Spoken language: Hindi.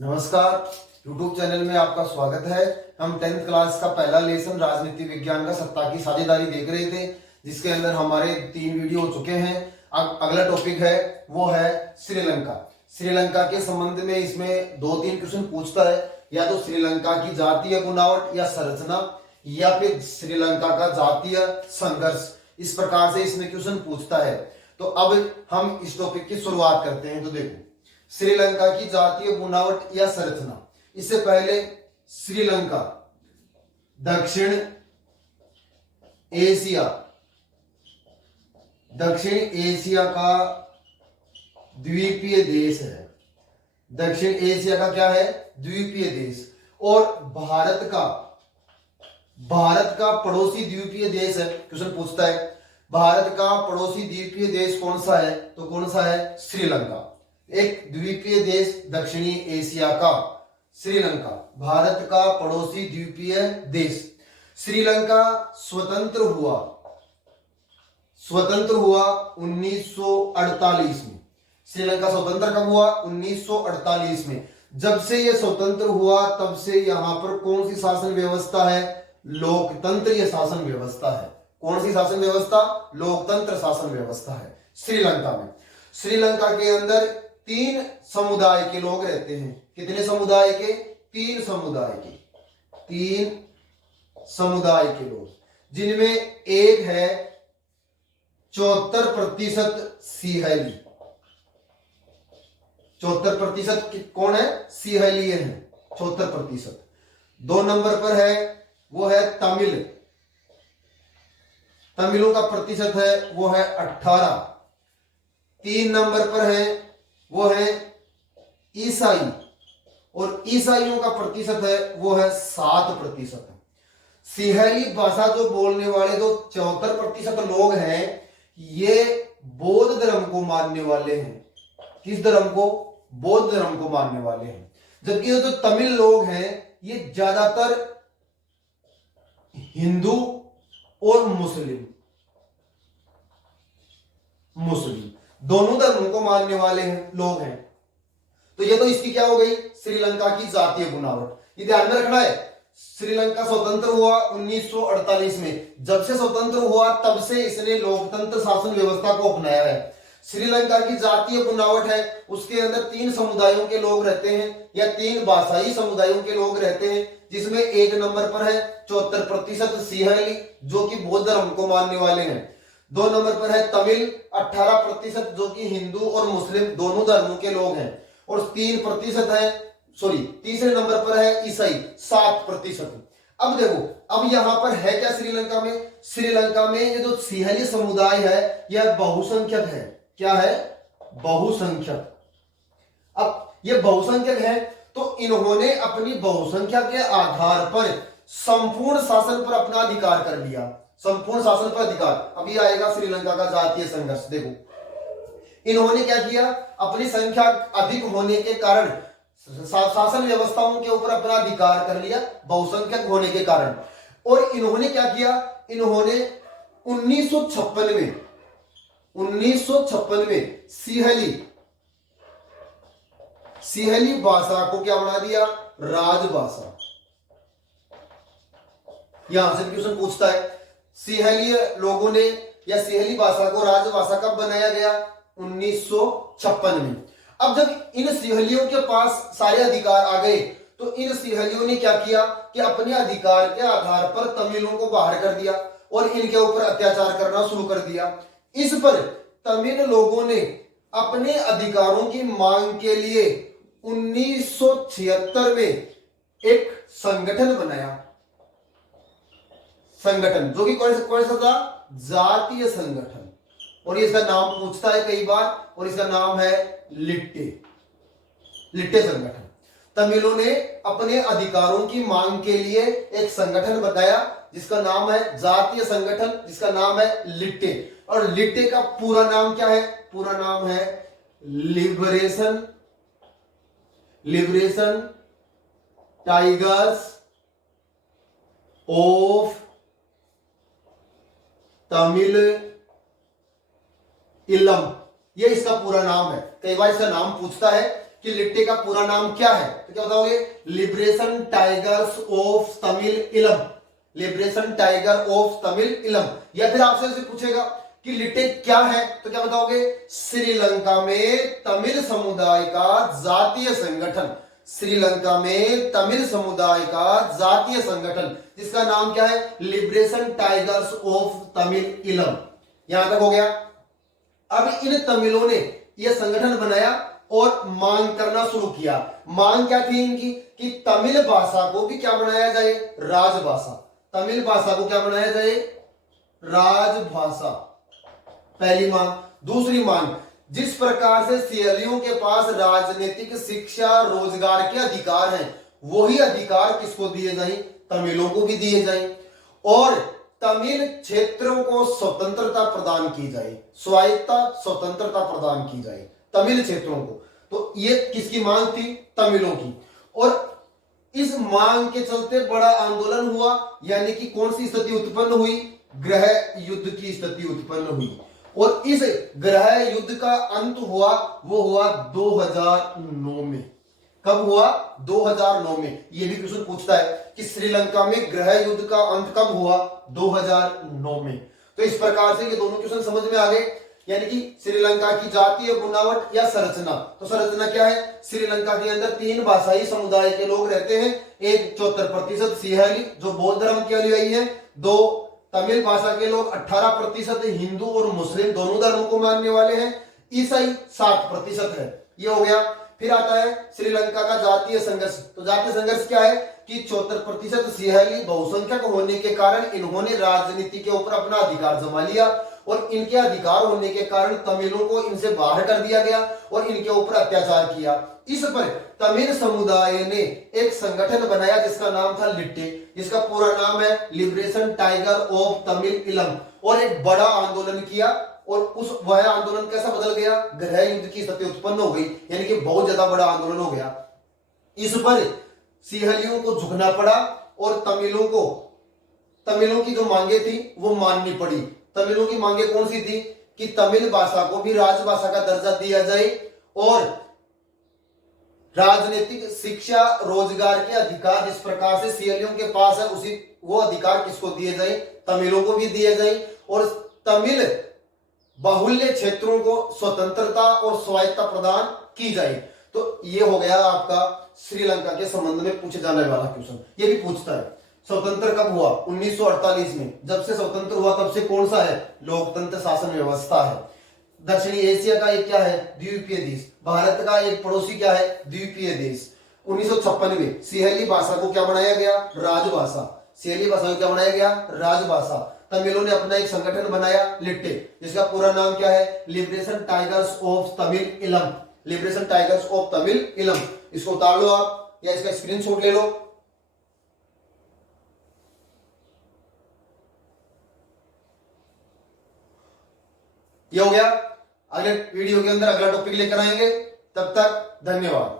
नमस्कार। YouTube चैनल में आपका स्वागत है। हम 10th क्लास का पहला लेसन राजनीति विज्ञान का सत्ता की साझेदारी देख रहे थे, जिसके अंदर हमारे 3 वीडियो हो चुके हैं। अब अगला टॉपिक है वो है श्रीलंका। श्रीलंका के संबंध में इसमें 2-3 क्वेश्चन पूछता है, या तो श्रीलंका की जातीय बुनावट या संरचना, या फिर श्रीलंका का जातीय संघर्ष। इस प्रकार से इसमें क्वेश्चन पूछता है। तो अब हम इस टॉपिक की शुरुआत करते हैं। तो देखो, श्रीलंका की जातीय बुनावट या संरचना। इससे पहले श्रीलंका दक्षिण एशिया का द्वीपीय देश है। दक्षिण एशिया का क्या है? द्वीपीय देश। और भारत का पड़ोसी द्वीपीय देश है। क्वेश्चन पूछता है भारत का पड़ोसी द्वीपीय देश कौन सा है? तो कौन सा है? श्रीलंका। एक द्वीपीय देश दक्षिणी एशिया का श्रीलंका, भारत का पड़ोसी द्वीपीय देश। श्रीलंका स्वतंत्र हुआ 1948 में। श्रीलंका स्वतंत्र कब हुआ? 1948 में। जब से यह स्वतंत्र हुआ तब से यहां पर कौन सी शासन व्यवस्था है? लोकतंत्रीय शासन व्यवस्था है। कौन सी शासन व्यवस्था? लोकतंत्र शासन व्यवस्था है श्रीलंका में। श्रीलंका के अंदर 3 समुदाय के लोग रहते हैं। कितने समुदाय के? 3 समुदाय के। 3 समुदाय के लोग, जिनमें एक है 74% सिहली। 74% कौन है? सिहली है, 74%। 2 नंबर पर है वो है तमिल। तमिलों का प्रतिशत है वो है 18। 3 नंबर पर है वो है ईसाई, और ईसाइयों का प्रतिशत है वो है 7%। सिहली भाषा जो बोलने वाले जो 74% लोग हैं, ये बौद्ध धर्म को मानने वाले हैं। किस धर्म को? बौद्ध धर्म को मानने वाले हैं। जबकि ये जो तमिल लोग हैं, ये ज्यादातर हिंदू और मुस्लिम दोनों धर्मों को मानने वाले हैं लोग हैं। तो ये तो इसकी क्या हो गई? श्रीलंका की जातीय बुनावट। ये ध्यान में रखना है। श्रीलंका स्वतंत्र हुआ 1948 में। जब से स्वतंत्र हुआ तब से इसने लोकतंत्र शासन व्यवस्था को अपनाया है। श्रीलंका की जातीय बुनावट है, उसके अंदर 3 समुदायों के लोग रहते हैं, या 3 भाषाई समुदायों के लोग रहते हैं, जिसमें 1 नंबर पर है 74% सिहली, जो कि बौद्ध धर्म को मानने वाले हैं। 2 नंबर पर है तमिल 18%, जो कि हिंदू और मुस्लिम दोनों धर्मों के लोग हैं। और 3% है, तीसरे नंबर पर है ईसाई 7%। अब देखो, अब यहां पर है क्या श्रीलंका में? श्रीलंका में ये जो सिहली समुदाय है, यह बहुसंख्यक है। क्या है? बहुसंख्यक। अब ये बहुसंख्यक है, तो इन्होंने अपनी बहुसंख्या के आधार पर संपूर्ण शासन पर अपना अधिकार कर लिया। संपूर्ण शासन पर अधिकार। अभी आएगा श्रीलंका का जातीय संघर्ष। देखो, इन्होंने क्या किया? अपनी संख्या अधिक होने के कारण शासन व्यवस्थाओं के ऊपर अपना अधिकार कर लिया, बहुसंख्यक होने के कारण। और इन्होंने क्या किया? इन्होंने 1956 में सिहली भाषा को क्या बना दिया? राजभाषा। यहां से क्वेश्चन पूछता है, सिहली लोगों ने या सिहली भाषा को राजभाषा कब बनाया गया? 1956 में। अब जब इन सिहलियों के पास सारे अधिकार आ गए, तो इन सिहलियों ने क्या किया कि अपने अधिकार के आधार पर तमिलों को बाहर कर दिया और इनके ऊपर अत्याचार करना शुरू कर दिया। इस पर तमिल लोगों ने अपने अधिकारों की मांग के लिए 1976 में एक संगठन बनाया। संगठन जो कि कौन सा था? जातीय संगठन। और इसका नाम पूछता है कई बार, और इसका नाम है लिट्टे संगठन। तमिलों ने अपने अधिकारों की मांग के लिए एक संगठन बताया, जिसका नाम है जातीय संगठन, जिसका नाम है लिट्टे। और लिट्टे का पूरा नाम क्या है? पूरा नाम है लिबरेशन टाइगर्स ऑफ तमिल इलम। ये इसका पूरा नाम है। कई बार इसका नाम पूछता है, कि लिट्टे का पूरा नाम क्या है, तो क्या बताओगे? लिबरेशन टाइगर्स ऑफ तमिल इलम, लिबरेशन टाइगर ऑफ तमिल इलम। या फिर आपसे ऐसे पूछेगा कि लिट्टे क्या है, तो क्या बताओगे? श्रीलंका में तमिल समुदाय का जातीय संगठन, श्रीलंका में तमिल समुदाय का जातीय संगठन, जिसका नाम क्या है? लिबरेशन टाइगर्स ऑफ तमिल इलम। यहां तक हो गया। अब इन तमिलों ने यह संगठन बनाया और मांग करना शुरू किया। मांग क्या थी इनकी? कि तमिल भाषा को भी क्या बनाया जाए? राजभाषा। तमिल भाषा को क्या बनाया जाए? राजभाषा, पहली मांग। दूसरी मांग, जिस प्रकार से सियालियों के पास राजनीतिक, शिक्षा, रोजगार के अधिकार हैं, वही अधिकार किसको दिए जाए? तमिलों को भी दिए जाए। और तमिल क्षेत्रों को स्वतंत्रता प्रदान की जाए, स्वायत्ता, स्वतंत्रता प्रदान की जाए तमिल क्षेत्रों को। तो ये किसकी मांग थी? तमिलों की। और इस मांग के चलते बड़ा आंदोलन हुआ, यानी कि कौन सी स्थिति उत्पन्न हुई? गृह युद्ध की स्थिति उत्पन्न हुई। और इस गृह युद्ध का अंत हुआ, वो हुआ 2009 में। कब हुआ? 2009 में। ये भी क्वेश्चन पूछता है कि श्रीलंका में गृह युद्ध का अंत कब हुआ? 2009 में। तो इस प्रकार से ये दोनों क्वेश्चन समझ में आ गए। यानी कि श्रीलंका की जातीय बुनावट या संरचना, तो संरचना क्या है? श्रीलंका के अंदर 3 भाषाई समुदाय के लोग रहते हैं। एक 74% सिंहली जो बौद्ध धर्म के अनुयायी है, 2 तमिल भाषा के लोग, 18% हिंदू और मुस्लिम दोनों धर्मों को मानने वाले हैं, ईसाई 7% है। ये हो गया। फिर आता है श्रीलंका का जातीय संघर्ष। तो जातीय संघर्ष क्या है? कि 74% सिंहली बहुसंख्यक होने के कारण इन्होंने राजनीति के ऊपर अपना अधिकार जमा लिया, और इनके अधिकार होने के कारण तमिलों को इनसे बाहर कर दिया गया और इनके ऊपर अत्याचार किया। इस पर तमिल समुदाय ने एक संगठन बनाया जिसका नाम था लिट्टे, जिसका पूरा नाम है लिबरेशन टाइगर ऑफ तमिल इलम, और एक बड़ा आंदोलन किया। और उस वह आंदोलन कैसा बदल गया? गृह युद्ध की स्थिति उत्पन्न हो गई, यानी कि बहुत ज्यादा बड़ा आंदोलन हो गया। इस पर सिंहलियों को झुकना पड़ा और तमिलों की जो मांगे थी वो माननी पड़ी। तमिलों की मांगे कौन सी थी? कि तमिल भाषा को भी राजभाषा का दर्जा दिया जाए, और राजनीतिक, शिक्षा, रोजगार के अधिकार जिस प्रकार से सिंहलियों के पास है, उसी वो अधिकार किसको दिए जाए? तमिलों को भी दिए जाए। और तमिल बाहुल्य क्षेत्रों को स्वतंत्रता और स्वायत्ता प्रदान की जाए। तो ये हो गया आपका श्रीलंका के संबंध में पूछे जाने वाला क्वेश्चन। ये भी पूछता है स्वतंत्र कब हुआ? 1948 में। जब से स्वतंत्र हुआ तब से कौन सा है? लोकतंत्र शासन व्यवस्था है। दक्षिणी एशिया का एक क्या है? द्वीपीय देश। भारत का एक पड़ोसी क्या है? द्वीपीय देश। 1956 में सिंहली भाषा को क्या बनाया गया? राजभाषा। सिंहली भाषा को क्या बनाया गया? राजभाषा। तमिलों ने अपना एक संगठन बनाया लिट्टे, जिसका पूरा नाम क्या है? लिबरेशन टाइगर्स ऑफ तमिल इलम, लिबरेशन टाइगर्स ऑफ तमिल इलम। इसको उतार लो आप या इसका स्क्रीनशॉट ले लो। ये हो गया। अगले वीडियो के अंदर अगला टॉपिक लेकर आएंगे। तब तक धन्यवाद।